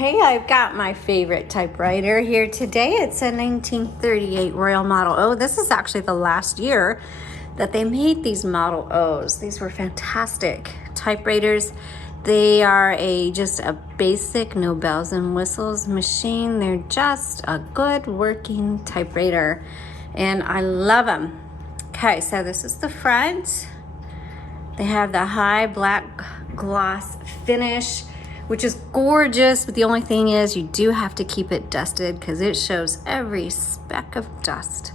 Hey, I've got my favorite typewriter here today. It's a 1938 Royal Model O. This is actually the last year that they made these Model O's. These were fantastic typewriters. They are just a basic, no bells and whistles machine. They're just a good working typewriter, and I love them. Okay, so this is the front. They have the high black gloss finish, which is gorgeous, but the only thing is you do have to keep it dusted because it shows every speck of dust.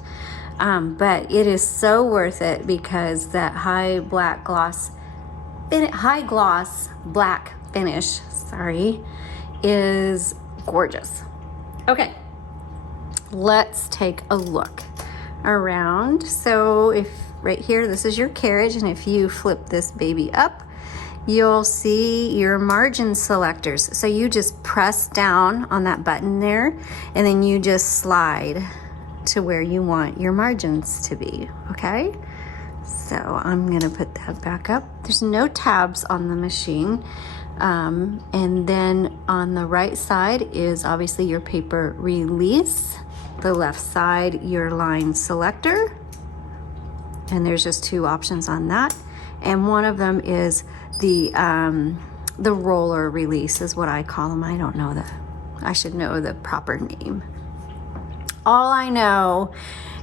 But it is so worth it because that high gloss black finish, is gorgeous. Okay, let's take a look around. So if right here, this is your carriage, and if you flip this baby up, you'll see your margin selectors. So you just press down on that button there, and then you just slide to where you want your margins to be, okay? So I'm gonna put that back up. There's no tabs on the machine. And then on the right side is obviously your paper release. The left side, your line selector. And there's just two options on that. And one of them is the roller release is what I call them. I don't know I should know the proper name. All I know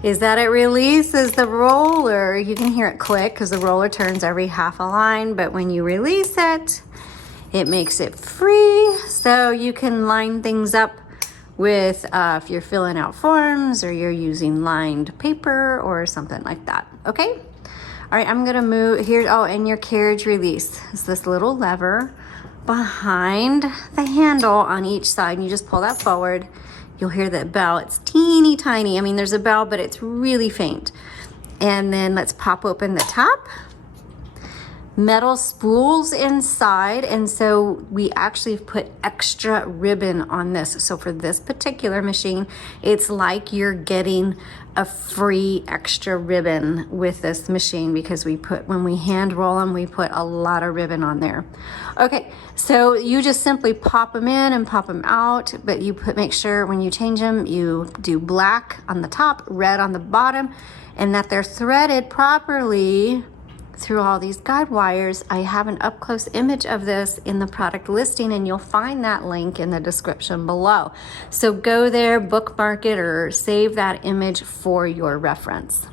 is that it releases the roller. You can hear it click because the roller turns every half a line, but when you release it, it makes it free. So you can line things up with if you're filling out forms or you're using lined paper or something like that, okay? All right, I'm gonna move here. Oh, and your carriage release is this little lever behind the handle on each side. And you just pull that forward. You'll hear that bell. It's teeny tiny. I mean, there's a bell, but it's really faint. And then let's pop open the top. Metal spools inside, and so we actually put extra ribbon on this. So for this particular machine, it's like you're getting a free extra ribbon with this machine because when we hand roll them, we put a lot of ribbon on there. Okay, so you just simply pop them in and pop them out, but make sure when you change them, you do black on the top, red on the bottom, and that they're threaded properly through all these guide wires. I have an up-close image of this in the product listing, and you'll find that link in the description below. So go there, bookmark it, or save that image for your reference.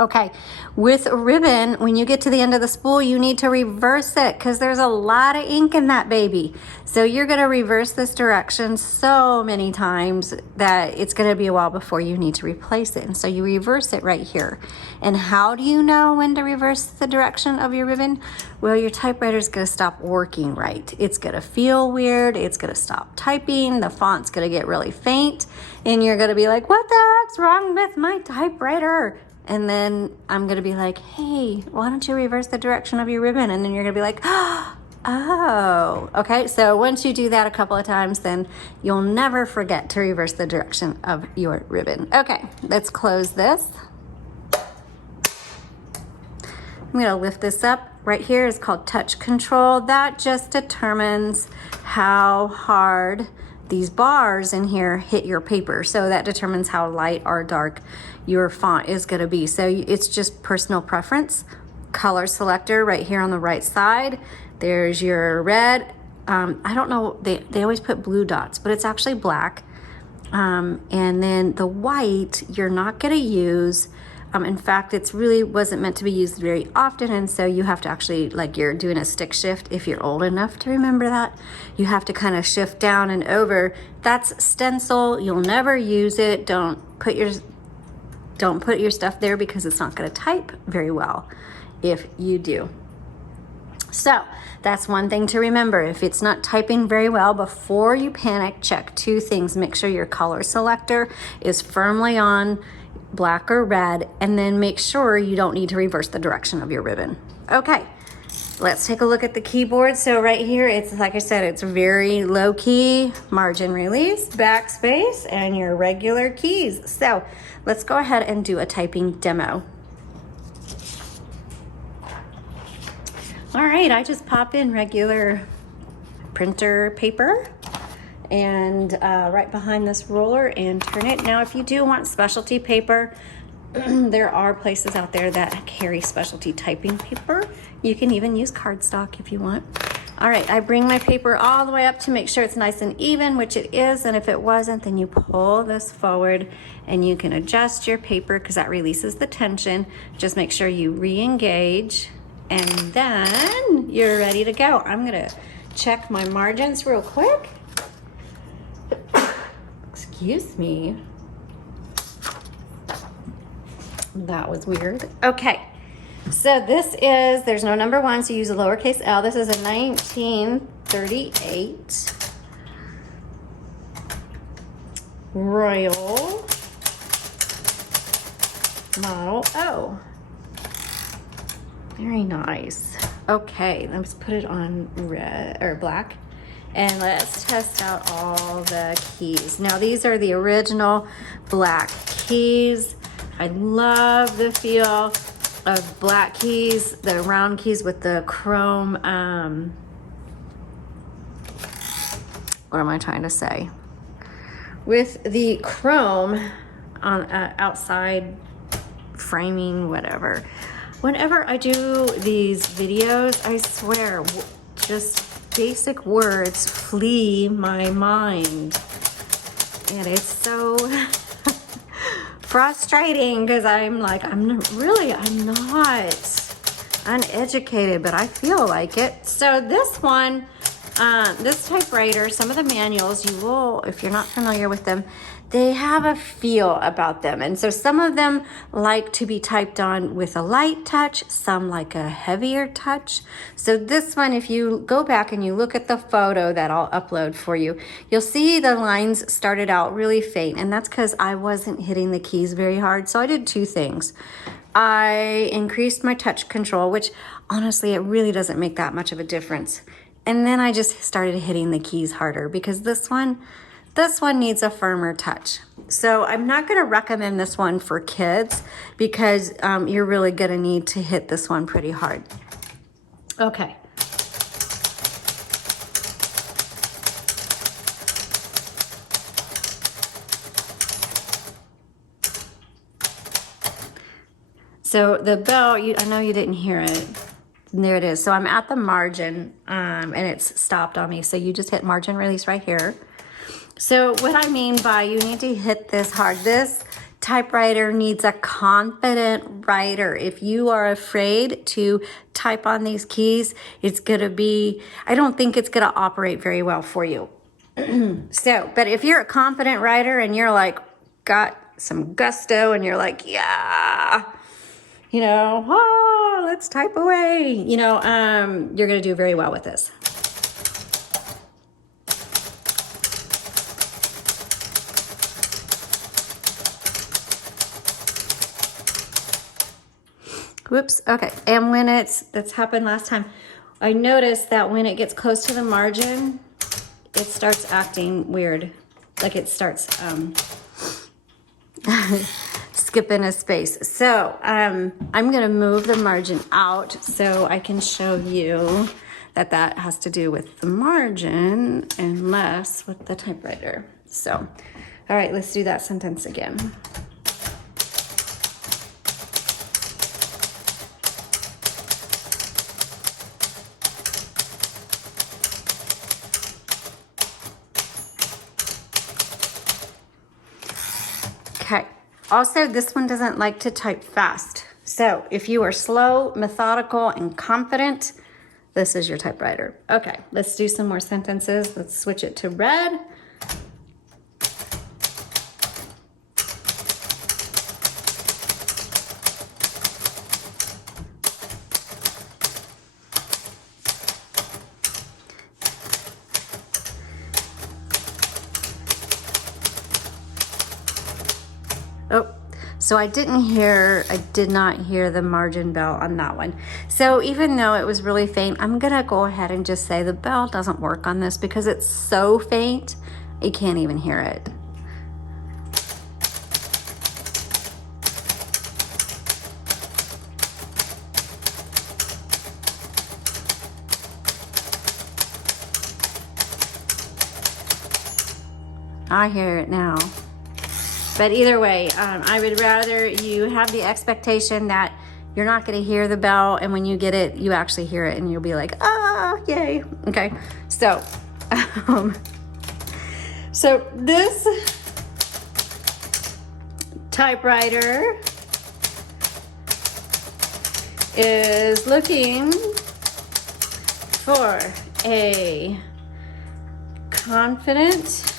Okay, with ribbon, when you get to the end of the spool, you need to reverse it because there's a lot of ink in that baby. So you're gonna reverse this direction so many times that it's gonna be a while before you need to replace it. And so you reverse it right here. And how do you know when to reverse the direction of your ribbon? Well, your typewriter's gonna stop working right. It's gonna feel weird, it's gonna stop typing, the font's gonna get really faint, and you're gonna be like, what the heck's wrong with my typewriter? And then I'm gonna be like, hey, why don't you reverse the direction of your ribbon? And then you're gonna be like, oh, okay. So once you do that a couple of times, then you'll never forget to reverse the direction of your ribbon. Okay, let's close this. I'm gonna lift this up. Right here is called touch control. That just determines how hard these bars in here hit your paper. So that determines how light or dark your font is gonna be. So it's just personal preference. Color selector right here on the right side. There's your red. I don't know, they always put blue dots, but it's actually black. And then the white, you're not gonna use. In fact, it's really wasn't meant to be used very often, and so you have to actually, like you're doing a stick shift, if you're old enough to remember that, you have to kind of shift down and over. That's stencil. You'll never use it. Don't put your stuff there because it's not going to type very well if you do. So that's one thing to remember. If it's not typing very well, before you panic, check two things. Make sure your color selector is firmly on, black or red, and then make sure you don't need to reverse the direction of your ribbon. Okay, let's take a look at the keyboard. So right here, it's like I said, it's very low key, margin release, backspace, and your regular keys. So let's go ahead and do a typing demo. All right, I just pop in regular printer paper and right behind this roller and turn it. Now, if you do want specialty paper, there are places out there that carry specialty typing paper. You can even use cardstock if you want. All right, I bring my paper all the way up to make sure it's nice and even, which it is, and if it wasn't, then you pull this forward and you can adjust your paper because that releases the tension. Just make sure you re-engage, and then you're ready to go. I'm gonna check my margins real quick. Excuse me. That was weird. Okay. So this is, there's no number 1, so use a lowercase l. This is a 1938 Royal Model O. Very nice. Okay, let's put it on red or black. And let's test out all the keys. Now these are the original black keys. I love the feel of black keys, the round keys with the chrome, what am I trying to say? With the chrome on outside framing, whatever. Whenever I do these videos, I swear, just basic words flee my mind. And it's so frustrating because I'm like, I'm not uneducated, but I feel like it. So this one, this typewriter, some of the manuals, you will, if you're not familiar with them, they have a feel about them. And so some of them like to be typed on with a light touch, some like a heavier touch. So this one, if you go back and you look at the photo that I'll upload for you, you'll see the lines started out really faint. And that's because I wasn't hitting the keys very hard. So I did 2 things. I increased my touch control, which honestly, it really doesn't make that much of a difference. And then I just started hitting the keys harder because this one needs a firmer touch. So I'm not going to recommend this one for kids because you're really going to need to hit this one pretty hard. Okay. So the bell, I know you didn't hear it. There it is. So I'm at the margin and it's stopped on me. So you just hit margin release right here. So what I mean by you need to hit this hard, this typewriter needs a confident writer. If you are afraid to type on these keys, it's going to be, I don't think it's going to operate very well for you. So, but if you're a confident writer and you're like, got some gusto and you're like, yeah, you know, oh, let's type away, you know, you're going to do very well with this. Whoops, okay, and when that's happened last time, I noticed that when it gets close to the margin, it starts acting weird. Like it starts skipping a space. So I'm gonna move the margin out so I can show you that that has to do with the margin and less with the typewriter. So, all right, let's do that sentence again. Okay, also this one doesn't like to type fast. So if you are slow, methodical, and confident, this is your typewriter. Okay, let's do some more sentences. Let's switch it to red. Oh, so I did not hear the margin bell on that one. So even though it was really faint, I'm gonna go ahead and just say the bell doesn't work on this because it's so faint, you can't even hear it. I hear it now. But either way, I would rather you have the expectation that you're not going to hear the bell, and when you get it, you actually hear it, and you'll be like, ah, yay. Okay, so, so this typewriter is looking for a confident,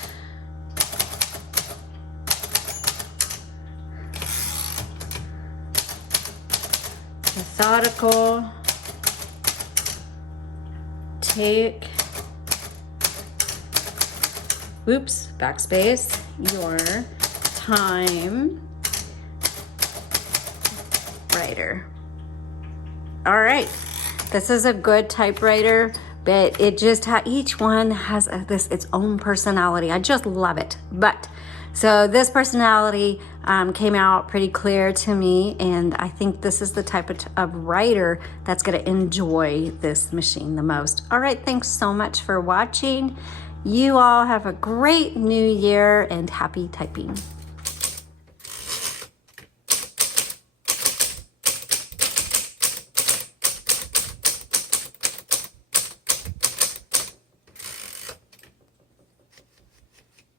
methodical, take, backspace, your time, writer. All right, this is a good typewriter, but it just each one has its own personality. I just love it. But so this personality came out pretty clear to me, and I think this is the type of writer that's going to enjoy this machine the most. All right, thanks so much for watching. You all have a great new year and happy typing.